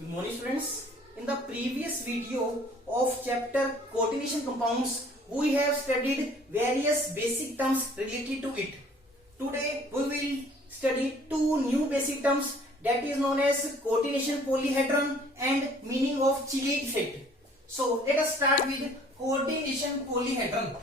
Good morning students. In the previous video of chapter coordination compounds, we have studied various basic terms related to it. Today we will study two new basic terms, that is known as coordination polyhedron and meaning of Chillet effect. So let us start with coordination polyhedron.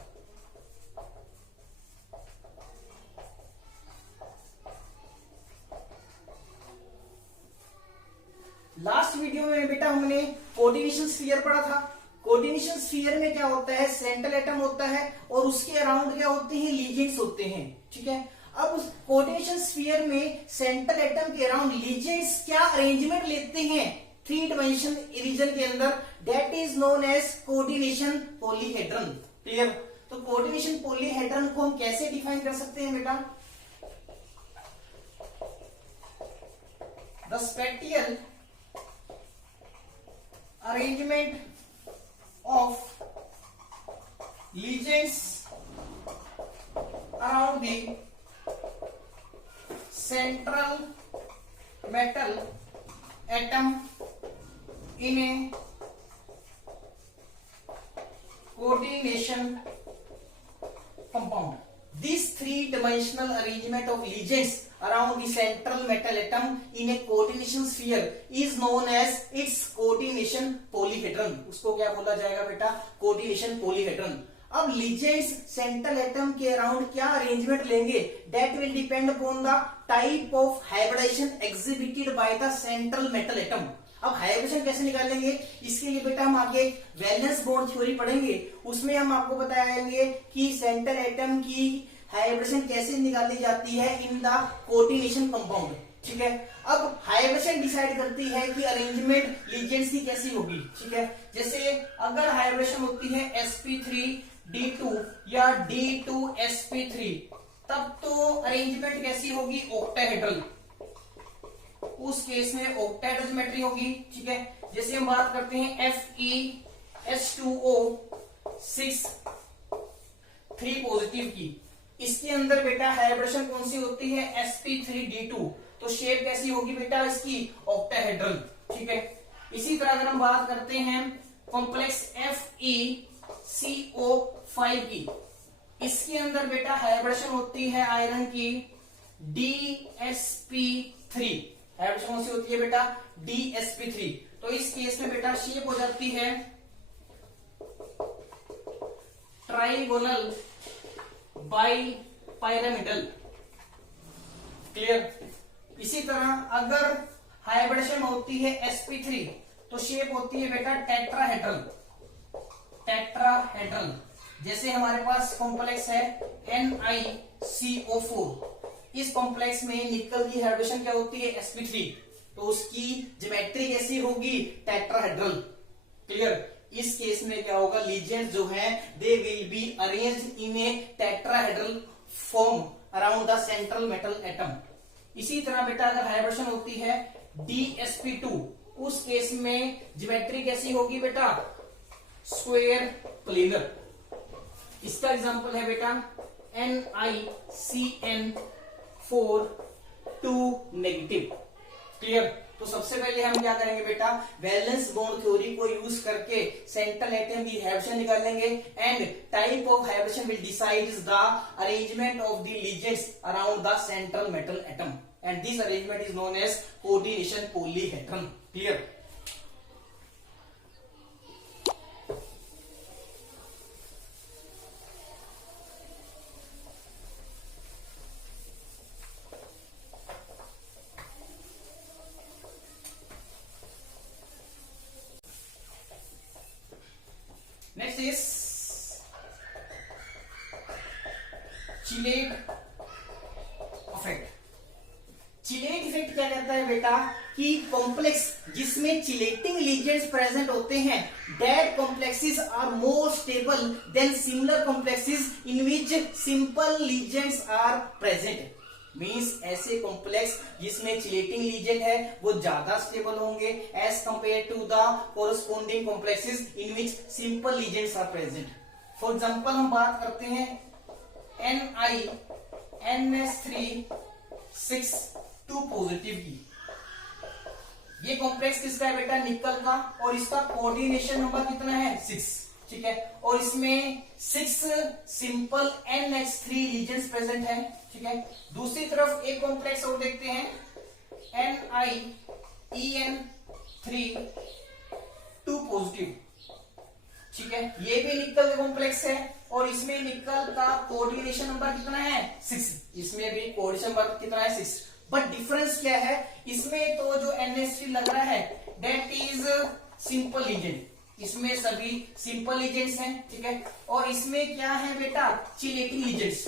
Last video में बेटा हमने coordination sphere पढ़ा था। Coordination sphere में क्या होता है, central atom होता है और उसके अराउंड क्या होते हैं, लीजेंड्स होते हैं। ठीक है, अब उस कोऑर्डिनेशन स्फीयर में सेंट्रल एटम के अराउंड लीजेंड्स क्या अरेंजमेंट लेते हैं थ्री डायमेंशन रीजन के अंदर, that is known as coordination polyhedron. Clear? तो कोऑर्डिनेशन पॉलीहेड्रन को हम कैसे डिफाइन कर सकते हैं बेटा? The spectral arrangement of lesions around the central metal atom in a coordination compound. This three-dimensional arrangement of lesions around the central metal atom in a coordination sphere is known as its coordination polyhedron. उसको क्या बोला जाएगा बेटा? coordination polyhedron. अब lesions central atom के around क्या arrangement लेंगे, that will depend upon the type of hybridization exhibited by the central metal atom. अब हाइब्रिडेशन कैसे निकालेंगे, इसके लिए बेटा हम आगे वैलेंस बॉन्ड थ्योरी पढ़ेंगे, उसमें हम आपको बताएंगे कि सेंट्रल एटम की हाइब्रिडेशन कैसे निकाली जाती है इन द कोऑर्डिनेशन कंपाउंड। ठीक है, अब हाइब्रिडेशन डिसाइड करती है कि अरेंजमेंट लीजेंड्स की कैसी होगी। ठीक है, जैसे अगर हाइब्रिडेशन होती है sp3d2 या d2sp3, तब तो अरेंजमेंट कैसी होगी, ऑक्टाहेड्रल। उस केस में ऑक्टाहेड्रल ज्योमेट्री होगी। ठीक है, जैसे हम बात करते हैं FeH2O6 3 पॉजिटिव की, इसके अंदर बेटा हाइब्रिडेशन कौन सी होती है, sp3d2, तो शेप कैसी होगी बेटा इसकी, ऑक्टाहेड्रल। ठीक है, इसी तरह अगर हम बात करते हैं कॉम्प्लेक्स FeCO5 की, इसके अंदर बेटा हाइब्रिडेशन होती है आयरन की DsP3, हाइब्रिडेशन कौन सी होती है बेटा, DsP3। तो इस केस में बेटा शेप हो जाती है ट्राइगोनल बाइपिरामिडल। क्लियर? इसी तरह अगर हाइब्रिडेशन होती है sp3, तो शेप होती है बेटा टेट्राहेड्रल। टेट्राहेड्रल जैसे हमारे पास कॉम्प्लेक्स है NiCO4, इस कॉम्प्लेक्स में निकल की हाइब्रिडेशन क्या होती है, sp3, तो उसकी ज्योमेट्री कैसी होगी, टेट्राहेड्रल। क्लियर? इस केस में क्या होगा, लीजेंड्स जो हैं they will be arranged in A tetrahedral form around the central metal atom. इसी तरह बेटा अगर हाइब्रिडेशन होती है DsP2, उस केस में ज्योमेट्री कैसी होगी बेटा, स्क्वायर प्लेनर। इसका एग्जांपल है बेटा NiCN4 2 नेगेटिव। क्लियर? तो सबसे पहले हम क्या करेंगे बेटा, वैलेंस बॉन्ड थ्योरी को यूज करके सेंट्रल एटम की हाइब्रिडेशन निकालेंगे and type of hybridisation will decide the arrangement of the ligands around the central metal atom and this arrangement is known as coordination polyhedron. Clear? Next is Chillet effect. Chelate effect क्या कहता है बेटा कि complex जिसमें chelating legends present होते हैं, that complexes are more stable than similar complexes in which simple ligands are present. Means ऐसे complex जिसमें चिलेटिंग लीजेंड है वो ज्यादा स्टेबल होंगे as compare to the corresponding complexes in which simple ligands are present. For example हम बात करते हैं NiNS3 6 2 पॉजिटिव की, ये कॉम्प्लेक्स किसका है बेटा, निकल का, और इसका कोऑर्डिनेशन नंबर कितना है, 6, ठीक है, और इसमें 6 सिंपल NH3 लीजेंस प्रेजेंट है, ठीक है। दूसरी तरफ एक कॉम्प्लेक्स और देखते हैं, NiEN3 2 पॉजिटिव, ठीक है, ये भी निकल का कॉम्प्लेक्स है, और इसमें निकल का कोऑर्डिनेशन नंबर कितना है, 6, इसमें भी कोऑर्डिनेशन नंबर कितना है, 6। बट डिफरेंस क्या है, इसमें तो जो NH3 लग रहा है दैट इज सिंपल लीजेंड, इसमें सभी सिंपल लीजेंड्स हैं, ठीक है, और इसमें क्या है बेटा, चिलेटिंग लीजेंड्स,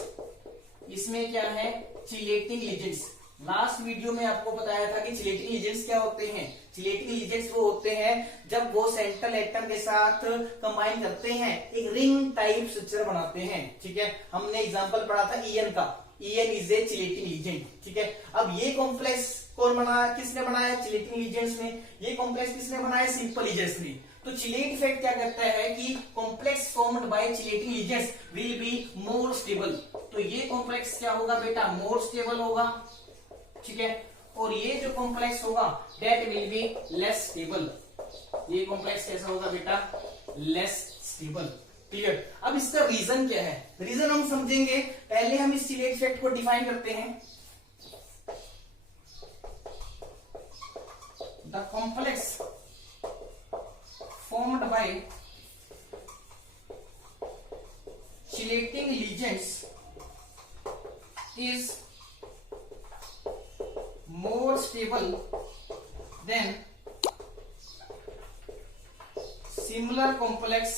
इसमें क्या है, चिलेटिंग लीजेंड्स। लास्ट वीडियो में आपको बताया था कि चिलेटिंग लीजेंड्स क्या होते हैं। चिलेटिंग लीजेंड्स वो होते हैं जब वो सेंट्रल एटम के साथ कंबाइन करते हैं, एक रिंग टाइप स्ट्रक्चर बनाते हैं, ठीक है। हमने एग्जांपल पढ़ा था EN का, EN is a chelating legend, ठीक है। अब ये कॉम्प्लेक्स कौन बनाया, किसने बनाया, चिलेटिंग लीजेंड्स ने। ये कॉम्प्लेक्स किसने बनाया, सिंपल लीजेंड्स ने। तो चिलेट इफेक्ट क्या कहता है कि complex formed by chelating legends will be more stable. तो ये कॉम्प्लेक्स क्या होगा बेटा, मोर स्टेबल होगा, ठीक है, और ये जो कॉम्प्लेक्स होगा that will be less stable. ये कॉम्प्लेक्स कैसा होगा बेटा, लेस स्टेबल। क्लियर। अब इसका रीजन क्या है, रीजन हम समझेंगे, पहले हम इस चिलेट इफेक्ट को डिफाइन करते हैं। The complex formed by chelating legions is more stable than similar complex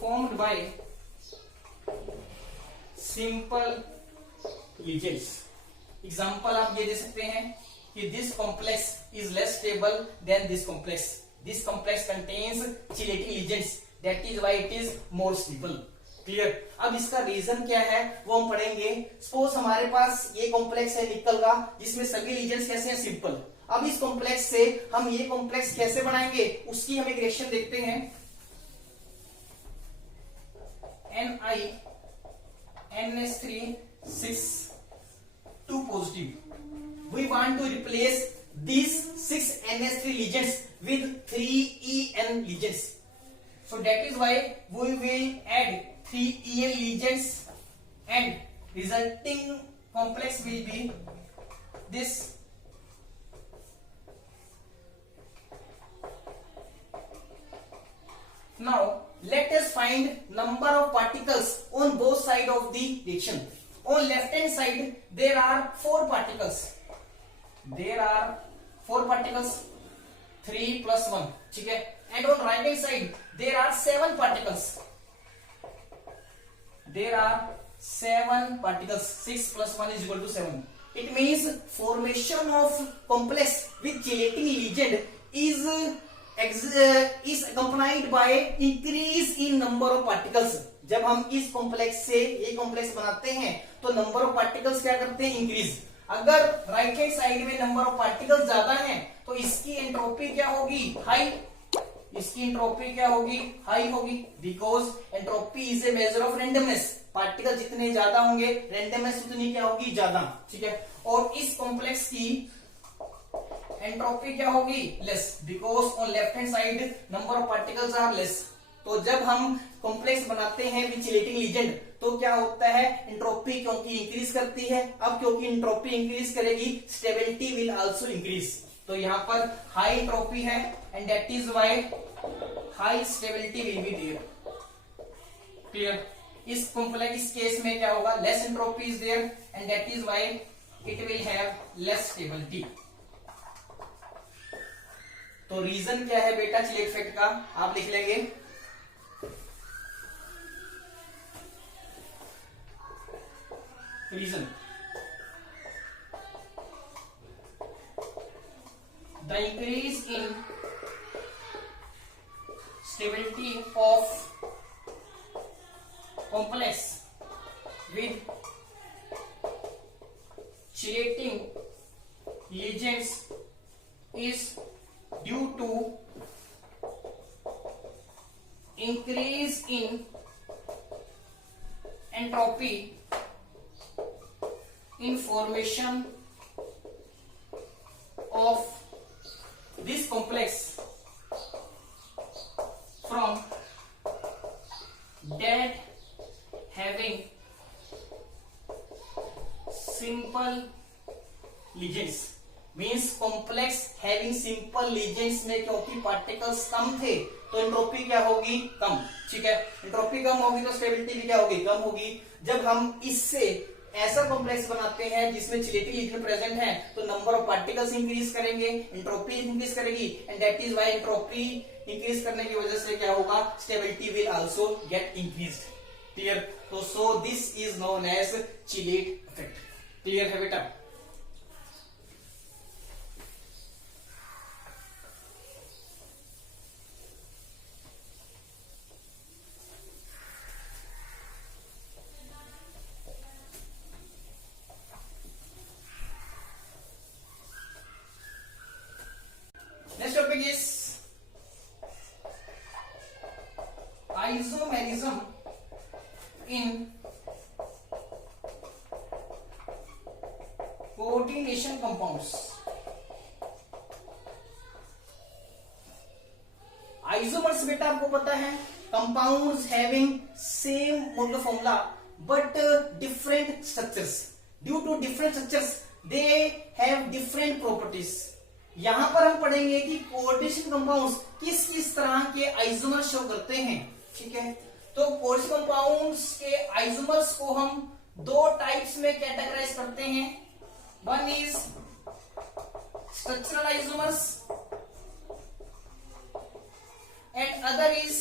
formed by simple legions। Example आप ये दे सकते हैं कि this complex is less stable than this complex. This complex contains chelating legions. That is why it is more stable. Clear? अब इसका reason क्या है वो हम पढ़ेंगे। सपोज हमारे पास ये कॉम्प्लेक्स है निकल का, जिसमें सभी लीजेंस कैसे हैं, सिंपल। अब इस कॉम्प्लेक्स से हम ये कॉम्प्लेक्स कैसे बनाएंगे, उसकी हम एक रिएक्शन देखते हैं। NiNH3 6 2 positive. We want to replace these 6 NH3 legions with 3 EN legions. So that is why we will add 3 EN legions and resulting complex will be this. Now let us find number of particles on both sides of the reaction. On left hand side there are 4 particles. There are 4 particles, 3 plus 1, ठीक है, and on right hand side there are 7 particles. There are 7 particles. 6 plus 1 is equal to 7. It means formation of complex with chelating legend is accompanied by increase in number of particles. जब हम इस complex से ये complex बनाते हैं तो number of particles क्या करते हैं, इंक्रीज। अगर राइट हैंड साइड में नंबर ऑफ पार्टिकल्स ज्यादा हैं तो इसकी एंट्रोपी क्या होगी, हाई। इसकी एंट्रोपी क्या होगी, हाई होगी, because entropy is a measure of randomness. Particle जितने ज्यादा होंगे रेंडमनेस उतनी क्या होगी, ज्यादा, ठीक है। और इस कॉम्प्लेक्स की एंट्रोपी क्या होगी, less, because on left hand side number of particles are less. तो जब हम कॉम्प्लेक्स बनाते हैं विद चिलेटिंग लीजेंड तो क्या होता है, एंट्रोपी क्योंकि इंक्रीज करती है। अब क्योंकि एंट्रोपी इंक्रीज करेगी स्टेबिलिटी विल आल्सो इंक्रीज। तो यहाँ पर हाई एंट्रोपी है and that is why high stability will be there. Clear. इस कॉम्प्लेक्स केस में क्या होगा, less entropy is there and that is why it will have less stability. तो reason क्या है बेटा चिलेट इफेक्ट का, आप लिख लेंगे। Reason: the increase in stability of complex with chelating legions is due to increase in entropy in formation complex from that having simple ligands means complex having simple legends में क्योंकि particles कम थे तो entropy क्या होगी, कम। ठीक है, entropy कम होगी तो स्टेबिलिटी भी क्या होगी, कम होगी। जब हम इससे ऐसा कॉम्प्लेक्स बनाते हैं जिसमें चिलेटी लीजन प्रेजेंट है तो नंबर ऑफ पार्टिकल्स इंक्रीज करेंगे, एंट्रोपी इंक्रीज करेगी, and that is why entropy increase करने की वजह से क्या होगा, stability will also get increased. Clear? तो so this is known as chelate effect. Clear है बेटा? Next topic is isomerism in coordination compounds. Isomers बेटा आपको पता है compounds having same molecular formula but different structures. Due to different structures, they have different properties. यहां पर हम पढ़ेंगे कि कोऑर्डिनेशन कंपाउंड्स किस किस तरह के आइसोमर शो करते हैं। ठीक है, तो कोऑर्डिनेशन कंपाउंड्स के आइसोमर्स को हम दो टाइप्स में कैटेगराइज करते हैं। One is structural isomers and other is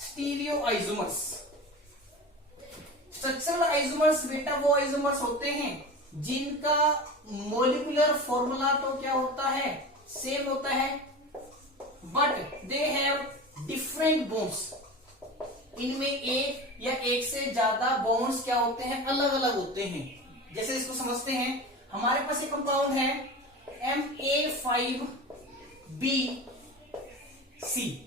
stereo isomers. Structural isomers बेटा वो आइसोमर्स होते हैं जिनका मोलिकुलर फॉर्मूला तो क्या होता है, सेम होता है, but they have different bonds. इनमें एक या एक से ज्यादा बॉन्ड्स क्या होते हैं, अलग अलग होते हैं। जैसे इसको समझते हैं, हमारे पास एक कंपाउंड है Ma5BC।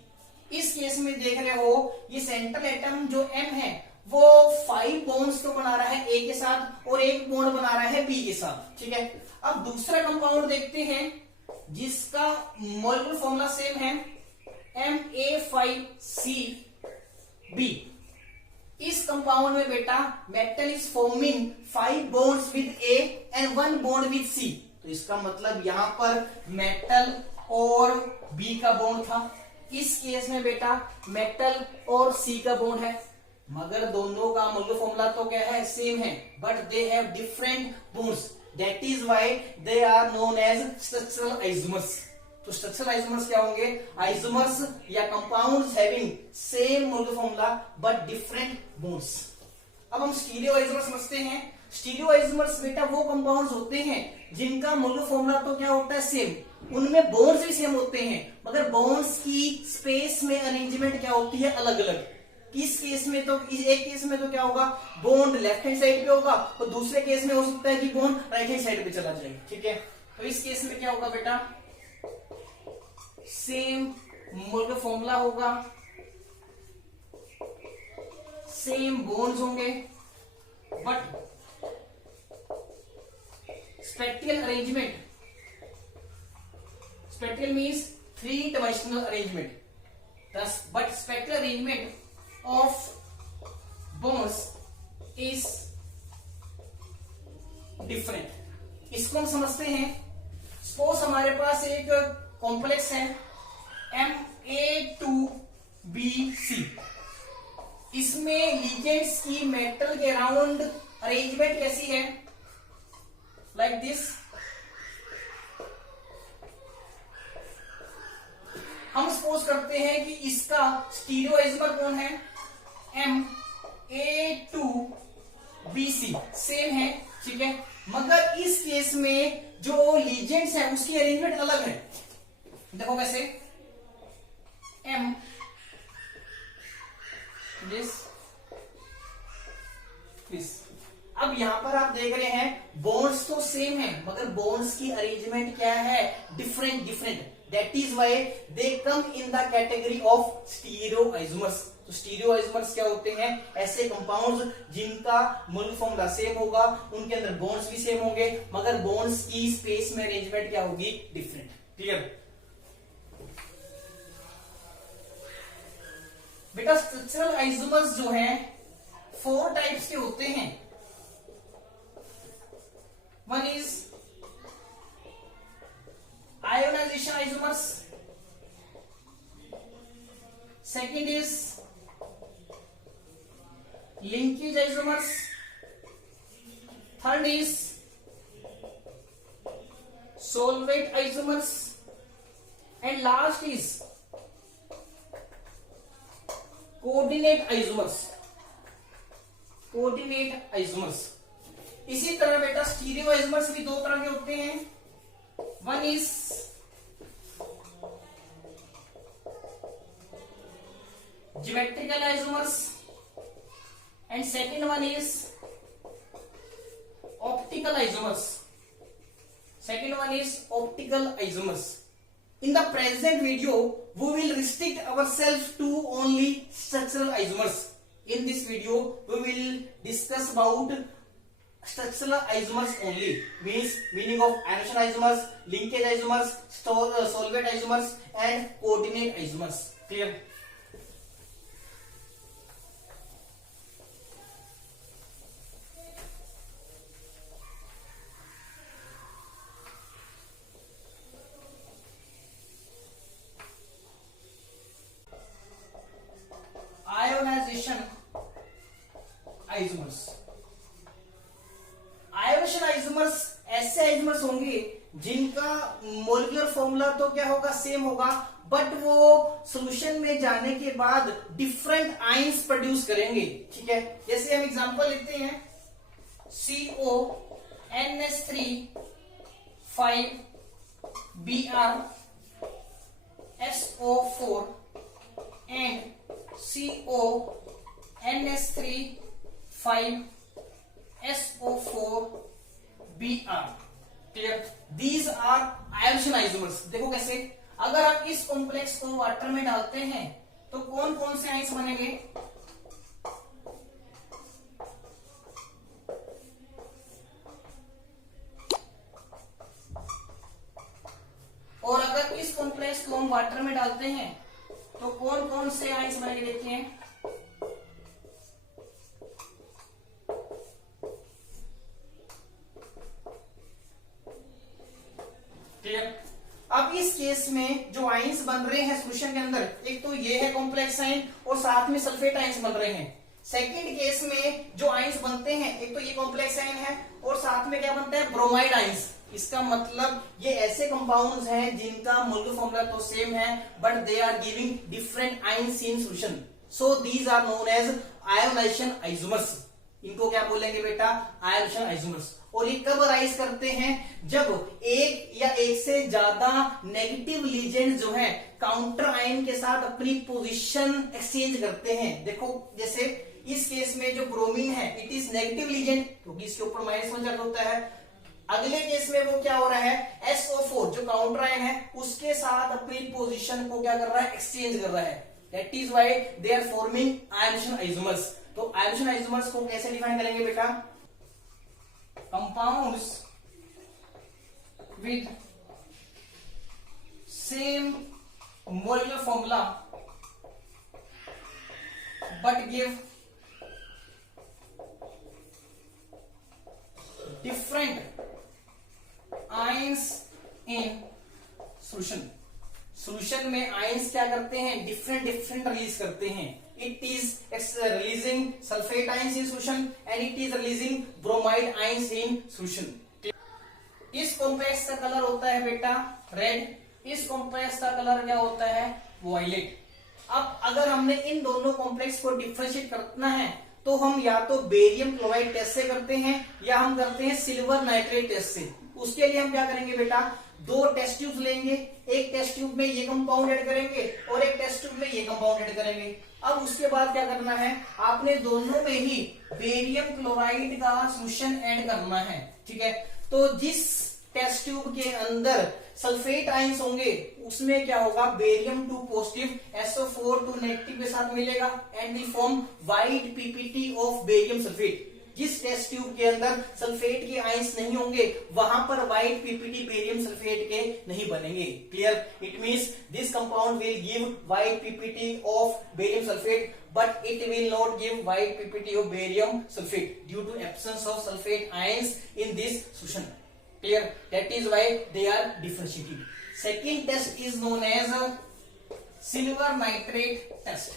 इस केस में देख रहे हो ये सेंट्रल एटम जो M है वो 5 बॉन्ड्स तो बना रहा है A के साथ और एक बॉन्ड बना रहा है B के साथ। ठीक है, अब दूसरा कंपाउंड देखते हैं जिसका मॉलिक्यूलर फॉर्मूला सेम है Ma5CB। इस कंपाउंड में बेटा metal is forming 5 bonds with A and 1 bond with C। तो इसका मतलब यहां पर मेटल और B का बॉन्ड था। इस केस में बेटा मेटल और C का बॉन्ड है, मगर दोनों का मॉलिक्यूलर फॉर्मूला तो क्या है, सेम है, but they have different bonds. That is why they are known as structural isomers. तो स्ट्रक्चरल आइसोमर्स क्या होंगे, आइसोमर्स या compounds having same molecular formula but different bonds. अब हम स्टीरियो आइसोमर्स समझते हैं। स्टीरियो आइसोमर्स बेटा वो कंपाउंड्स होते हैं जिनका मॉलिक्यूलर फॉर्मूला तो क्या होता है, सेम, उनमें बॉन्ड्स भी सेम होते हैं, मगर बॉन्ड्स की स्पेस में अरेंजमेंट क्या होती है, अलग अलग। इस केस में तो एक केस में तो क्या होगा, बॉन्ड लेफ्ट हैंड साइड पे होगा और दूसरे केस में हो सकता है कि बॉन्ड राइट हैंड साइड पे चला जाए। ठीक है, तो इस केस में क्या होगा बेटा, सेम मॉलिक्यूलर फॉर्मूला होगा, सेम बॉन्ड्स होंगे, but spectral arrangement, spectral means 3 dimensional arrangement, but spectral arrangement of bonds is different. इसको हम समझते हैं। सपोज हमारे पास एक कॉम्प्लेक्स है Ma2BC। इसमें लीजेंड्स की मेटल के अराउंड अरेंजमेंट कैसी है, लाइक दिस। हम सपोज करते हैं कि इसका स्टीरियो आइसोमर कौन है, Ma2BC, सेम है। ठीक है, मगर इस केस में जो लीजेंड्स है उसकी अरेंजमेंट अलग है। देखो कैसे, M दिस। अब यहां पर आप देख रहे हैं बॉन्ड्स तो सेम है मगर बॉन्ड्स की अरेंजमेंट क्या है, different. That is why they come in the category of stereoisomers. तो स्टीरियोआइसोमर्स क्या होते हैं? ऐसे कंपाउंड्स जिनका मोलर फॉर्मूला सेम होगा, उनके अंदर बॉन्ड्स भी सेम होंगे, मगर बॉन्ड्स की स्पेस में अरेंजमेंट क्या होगी? डिफरेंट। क्लियर? बेटा स्ट्रक्चरल आइसोमर्स जो हैं 4 टाइप्स के होते हैं। One is ionisation isomers, second is linkage isomers, third is solvate isomers and last is coordinate isomers. Coordinate isomers. इसी तरह बेटा स्टीरियो आइसोमर्स भी 2 तरह के होते हैं। One is geometrical isomers and second one is optical isomers. Second one is optical isomers. In the present video, we will restrict ourselves to only structural isomers. In this video, we will discuss about structural isomers only. Meaning of ionization isomers, linkage isomers, solvent isomers, and coordinate isomers. Clear? Ionisation isomers. Ionisation isomers ऐसे isomers होंगे जिनका molecular formula तो क्या होगा? Same होगा, but वो solution में जाने के बाद डिफरेंट आयंस प्रोड्यूस करेंगे। ठीक है, जैसे हम एग्जांपल लेते हैं CONH3 5Br SO4 and CONH3 5SO4Br। Clear? These are ionisation isomers. देखो कैसे, अगर आप इस कॉम्प्लेक्स को वाटर में डालते हैं तो कौन कौन से आयंस बनेंगे? और अगर इस कॉम्प्लेक्स को हम वाटर में डालते हैं तो कौन कौन से आयंस बनेंगे? देखते हैं। क्लियर? अब इस केस में जो आयंस बन रहे हैं सॉल्यूशन के अंदर, एक तो ये है कॉम्प्लेक्स आयन और साथ में सल्फेट आयंस बन रहे हैं। सेकंड केस में जो आयंस बनते हैं, एक तो ये कॉम्प्लेक्स आयन है और साथ में क्या बनता है? Bromide ions. इसका मतलब ये ऐसे कंपाउंड्स हैं जिनका मोलर फॉर्मूला तो सेम है, but they are giving different ions in solution, so these are known as ionisation isomers. इनको क्या बोलेंगे बेटा? Ionisation isomers. और ये कब अराइज करते हैं? जब एक या एक से ज्यादा नेगेटिव लीजेंड जो है काउंटर आयन के साथ अपनी पोजीशन एक्सचेंज करते हैं। देखो जैसे इस केस में जो ब्रोमीन है इट इज नेगेटिव लीजेंड क्योंकि इसके ऊपर -1 चार्ज होता है। अगले केस में वो क्या हो रहा है? SO4 जो काउंटर आयन है उसके साथ अपनी पोजीशन को क्या कर रहा है? एक्सचेंज कर रहा है। That is why they are forming ionisation isomers. तो आयोनाइजेशन आइसोमर्स को कैसे डिफाइन करेंगे बेटा? Compounds with same molar formula but give different ions in solution. Solution में आयंस क्या करते हैं? डिफरेंट रिलीज करते हैं। It is releasing sulphate ions in solution and it is releasing bromide ions in solution. इस complex का colour होता है बेटा रेड, इस कॉम्प्लेक्स का कलर क्या होता है? वॉयलेट। अब अगर हमने इन दोनों कॉम्प्लेक्स को डिफरेंशिएट करना है तो हम या तो बेरियम क्लोराइड टेस्ट से करते हैं या हम करते हैं सिल्वर नाइट्रेट टेस्ट से। उसके लिए हम क्या करेंगे बेटा? 2 टेस्ट ट्यूब लेंगे, एक टेस्ट ट्यूब में ये कंपाउंड ऐड करेंगे और एक टेस्ट ट्यूब में ये कंपाउंड ऐड करेंगे। अब उसके बाद क्या करना है? आपने दोनों में ही बेरियम क्लोराइड का सॉल्यूशन ऐड करना है। ठीक है, तो जिस टेस्ट ट्यूब के अंदर सल्फेट आयंस होंगे, उसमें क्या होगा, बेरियम 2 पॉजिटिव SO4 2 नेगेटिव के साथ मिलेगा and will form white PPT of barium sulphate. जिस टेस्ट ट्यूब के अंदर सल्फेट के आयंस नहीं होंगे वहां पर व्हाइट पीपीटी बेरियम सल्फेट के नहीं बनेंगे। Clear? It means this compound will give white PPT of barium sulphate but it will not give white PPT of barium sulfate due to absence of sulfate ions in this solution. Clear? That is why they are differentiated. Second test is known as silver nitrate test.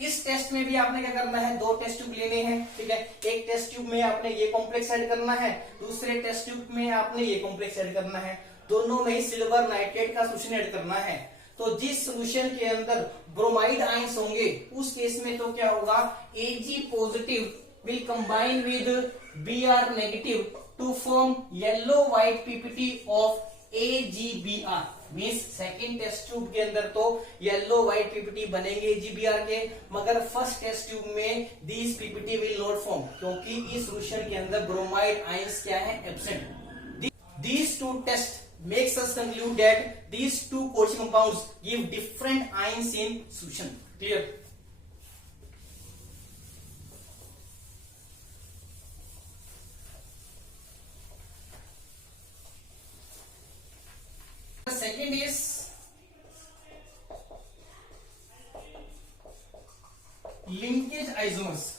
इस test में भी आपने क्या करना है, दो test tube लेने हैं, ठीक है। एक टेस्ट ट्यूब में आपने ये कॉम्प्लेक्स ऐड करना है, दूसरे टेस्ट ट्यूब में आपने ये कॉम्प्लेक्स ऐड करना है, दोनों में ही सिल्वर नाइट्रेट का सोल्यूशन ऐड करना है। तो जिस सोल्यूशन के अंदर ब्रोमाइड आयंस होंगे उस केस में तो क्या होगा, Ag positive will combine with Br negative to form yellow white PPT of AgBr। Means second test tube के अंदर तो येलो व्हाइट पीपीटी बनेंगे AgBr के, मगर फर्स्ट टेस्ट ट्यूब में these PPT will not form, क्योंकि इस सोल्यूशन के अंदर ब्रोमाइड आयंस क्या है, absent. These two tests makes us conclude that these two covalent compounds give different ions in solution. Clear? The second is linkage isomers.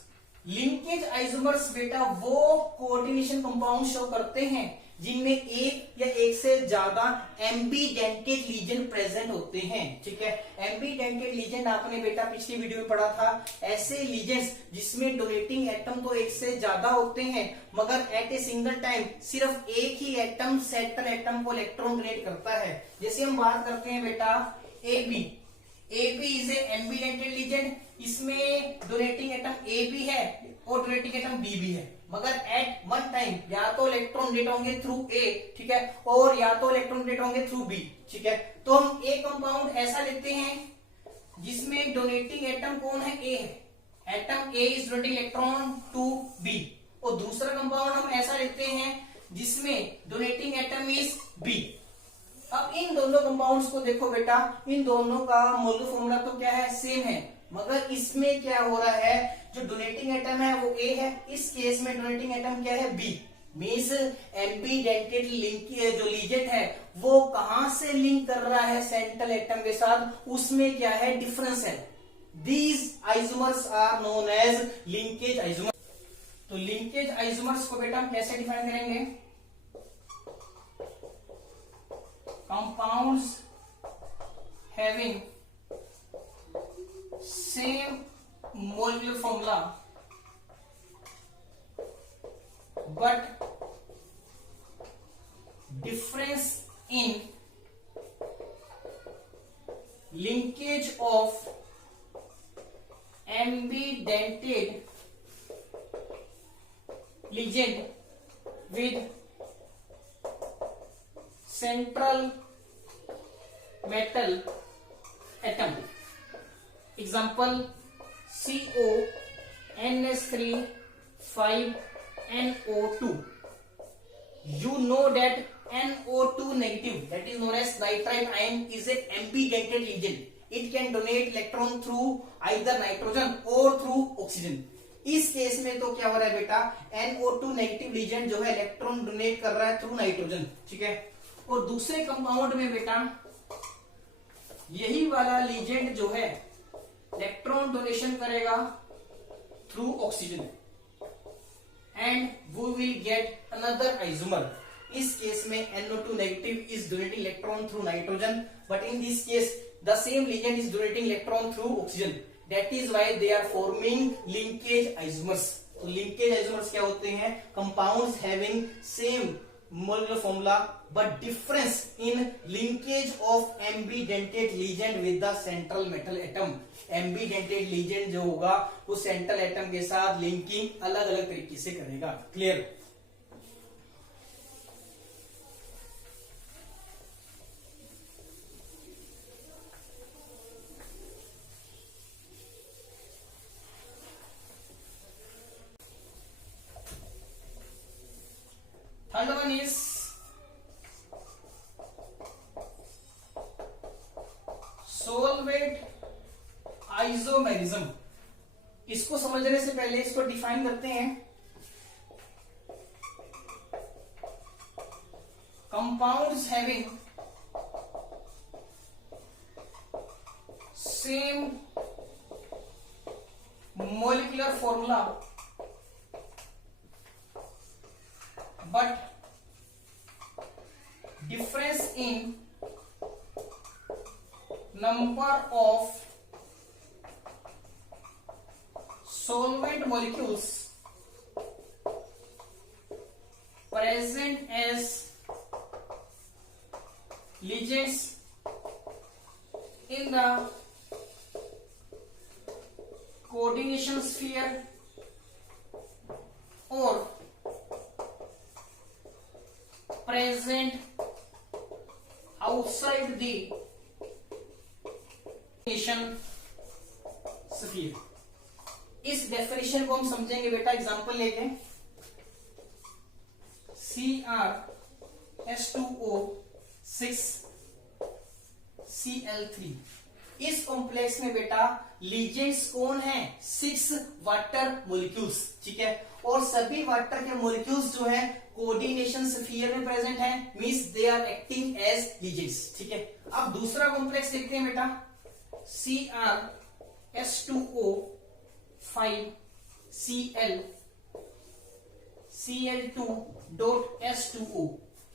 Linkage isomers बेटा वो coordination compound show करते हैं जिनमें एक या एक से ज्यादा एम्बीडेंटेड लीजन प्रेजेंट होते हैं, ठीक है। एम्बीडेंटेड लीजन आपने बेटा पिछली वीडियो में पढ़ा था, ऐसे लीजेंस जिसमें डोनेटिंग एटम तो एक से ज्यादा होते हैं मगर एट ए सिंगल टाइम सिर्फ एक ही एटम सेंट्रल एटम को इलेक्ट्रॉन डोनेट करता है। जैसे हम बात करते हैं बेटा AB इज ए एम्बीडेंटेड लीजेंड, इसमें डोनेटिंग एटम A भी है और डोनेटिंग एटम B भी है, मगर एट वन टाइम या तो इलेक्ट्रॉन डोनेट होंगे थ्रू A, ठीक है, और या तो इलेक्ट्रॉन डोनेट होंगे थ्रू B, ठीक है। तो हम एक कंपाउंड ऐसा लेते हैं जिसमें डोनेटिंग एटम कौन है, A है, atom A is donating electron to B, और दूसरा कंपाउंड हम ऐसा लेते हैं जिसमें डोनेटिंग एटम इज B। अब इन दोनों कंपाउंड्स को देखो बेटा, इन दोनों का मोलर फॉर्मूला तो क्या है, सेम है, मगर इसमें क्या हो रहा है, जो डोनेटिंग एटम है वो A है, इस केस में डोनेटिंग एटम क्या है, B। मींस एम्बीडेंटेड लिंक जो लीजेंड है वो कहां से लिंक कर रहा है, सेंट्रल एटम के साथ, उसमें क्या है, डिफरेंस है। These isomers are known as linkage isomers. तो लिंकेज आइसोमर्स को बेटा हम कैसे डिफाइन करेंगे, compounds having same molecular formula but difference in linkage of ambidented ligand with central metal atom। Example CO NH3 5NO2। You know that NO2 negative, that is known as nitrite ion, is a ambidented ligand. It can donate electron through either nitrogen or through oxygen। इस case में तो क्या हो रहा है बेटा, NO2 negative legend जो है इलेक्ट्रॉन डोनेट कर रहा है थ्रू नाइट्रोजन, ठीक है। और दूसरे कंपाउंड में बेटा यही वाला लीजेंड जो है इलेक्ट्रॉन डोनेशन करेगा through oxygen and we will get another isomer. इस केस में NO2 negative is donating electron through nitrogen, but in this case the same ligand is donating electron through oxygen. That is why they are forming linkage isomers। तो linkage isomers क्या होते हैं, compounds having same molecular formula but difference in linkage of ambidentate ligand with the central metal atom। ambidentate ligand जो होगा वो central atom के साथ linking अलग अलग तरीके से करेगा। Clear? Third one is solvate isomerism. इसको समझने से पहले इसको डिफाइन करते हैं। Compounds having same molecular formula but difference in number of solvent molecules present as ligands in the coordination sphere or present outside the coordination sphere। इस definition को हम समझेंगे बेटा एग्जांपल लेके। CrH2O6 Cl3। इस कॉम्प्लेक्स में बेटा लीजेंड्स कौन है? 6 वाटर मोलिक्यूल्स, ठीक है। और सभी वाटर के मोलिक्यूल्स जो है कोऑर्डिनेशन स्फीयर में प्रेजेंट है, means they are acting as ligands, ठीक है। अब दूसरा कॉम्प्लेक्स देखते हैं बेटा, CrH2O5 Cl2H2O।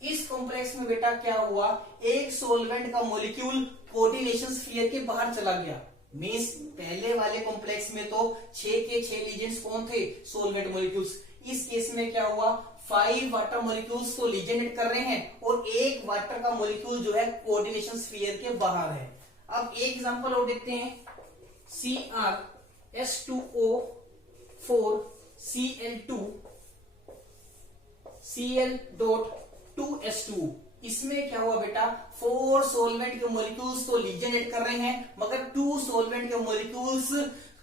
इस कॉम्प्लेक्स में बेटा क्या हुआ, एक सोलवेंट का मॉलिक्यूल कोऑर्डिनेशन स्फीयर के बाहर चला गया। मींस पहले वाले कॉम्प्लेक्स में तो 6 के 6 लीजेंड्स कौन थे? Solvent molecules. इस केस में क्या हुआ, 5 वाटर मॉलिक्यूल्स तो लीजेंड कर रहे हैं और एक वाटर का मॉलिक्यूल जो है कोऑर्डिनेशन स्फीयर के बाहर है। अब एक एग्जांपल और देखते हैं, CrH2O4 Cl2H2। इसमें क्या हुआ बेटा, 4 सोलवेंट के मॉलिक्यूल्स तो लीजेंड कर रहे हैं मगर 2 सोलवेंट के मॉलिक्यूल्स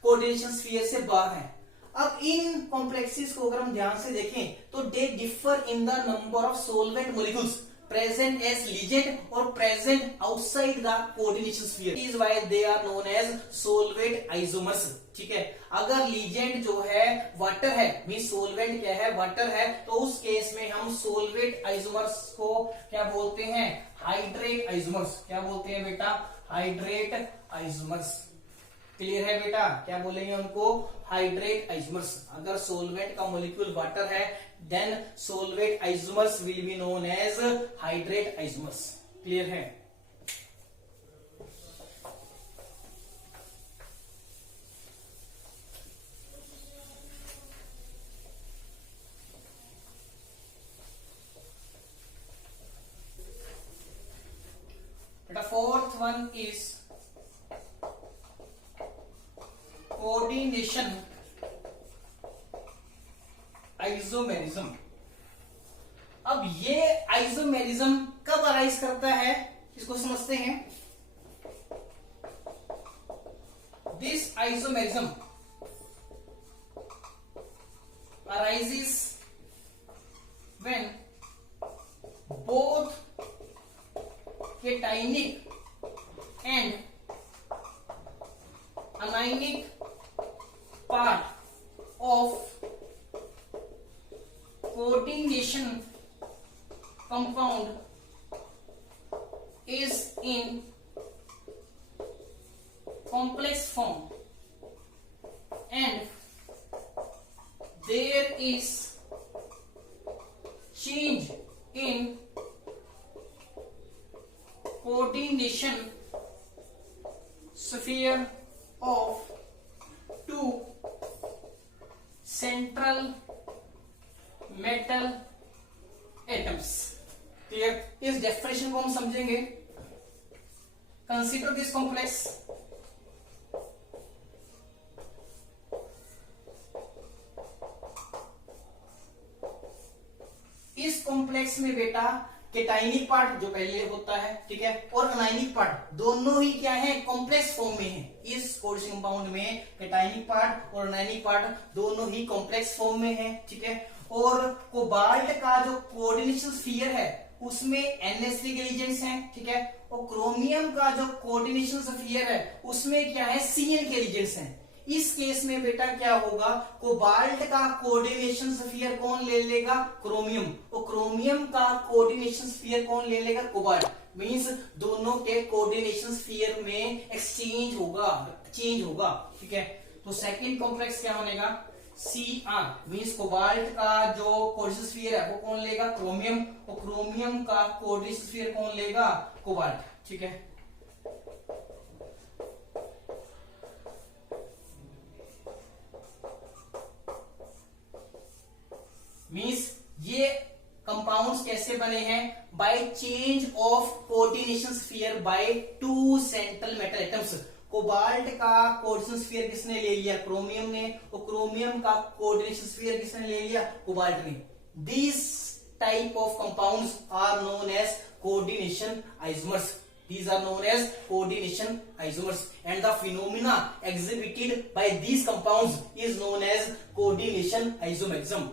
कोऑर्डिनेशन स्फीयर से बाहर हैं। अब इन कॉम्प्लेक्सेस को अगर हम ध्यान से देखें तो they differ in the number of solvent molecules present as ligand और present outside the coordination sphere, is why they are known as solvate isomers, ठीक है। अगर लीजेंड जो है वाटर है, मींस सोलवेंट क्या है, वाटर है, तो उस केस में हम सोलवेट आइसोमर्स को क्या बोलते हैं? Hydrate isomers. क्या बोलते हैं बेटा? Hydrate isomers. क्लियर है बेटा? क्या बोलेंगे उनको? Hydrate isomers. अगर सोलवेंट का मॉलिक्यूल वाटर है then solvate isomers will be known as hydrate isomers. Clear है? बेटा fourth one is coordination isomerism. अब ये आइसोमेरिज्म कब अराइज करता है, इसको समझते हैं। This isomerism arises when both cationic and anionic part of coordination compound is in complex form and there is change in coordination sphere of two central metal atoms। Clear? इस definition को हम समझेंगे। Consider this complex. इस complex में बेटा केटाइनिक part जो पहले होता है, ठीक है, और अनाइनिक पार्ट दोनों ही क्या है? कॉम्प्लेक्स फॉर्म में है। इस कोऑर्डिनेशन कंपाउंड में केटाइनिक पार्ट और अनाइनिक पार्ट दोनों ही कॉम्प्लेक्स फॉर्म में है, ठीक है। और कोबाल्ट का जो कोऑर्डिनेशन स्फीयर है उसमें NH3 के रीजेंट्स हैं, ठीक है। और क्रोमियम का जो कोऑर्डिनेशन स्फीयर है उसमें क्या है, Cn के रीजेंट्स हैं। इस केस में बेटा क्या होगा, कोबाल्ट का कोऑर्डिनेशन स्फीयर कौन ले लेगा, क्रोमियम, और क्रोमियम का कोऑर्डिनेशन स्फीयर कौन ले लेगा, कोबाल्ट। मींस दोनों के कोऑर्डिनेशन स्फीयर में एक्सचेंज होगा, चेंज होगा, ठीक है। तो सेकंड कॉम्प्लेक्स क्या बनेगा, Cr मींस कोबाल्ट का जो कोऑर्डिनेशन स्फीयर है वो कौन लेगा, क्रोमियम, और क्रोमियम का कोऑर्डिनेशन स्फीयर कौन लेगा, कोबाल्ट, ठीक है। मींस ये कंपाउंड्स कैसे बने हैं, by change of coordination sphere by two central metal atoms. Cobalt का कोऑर्डिनेशन स्फीयर किसने ले लिया, क्रोमियम ने, और क्रोमियम का कोऑर्डिनेशन स्फीयर किसने ले लिया, कोबाल्ट ने। This type of compounds are known as coordination isomers. These are known as coordination isomers, and the phenomena exhibited by these compounds is known as coordination isomerism.